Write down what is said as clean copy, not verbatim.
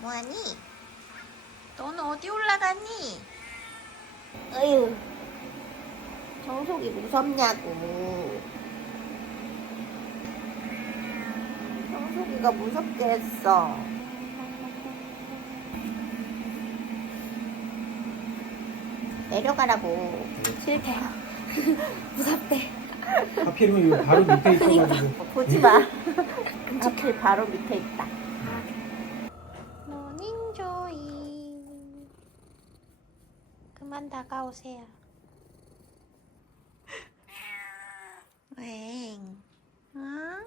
뭐하니? 너는 어디 올라가니? 어휴, 청소기 무섭냐고. 청소기가 무섭게 했어. 내려가라고. 싫대요. 무섭대. 하필이면 이거 바로 밑에 있어가지고. 보지 마. 하필 바로 밑에 있다. 모닝조이. 그만 다가오세요. 왜? 응?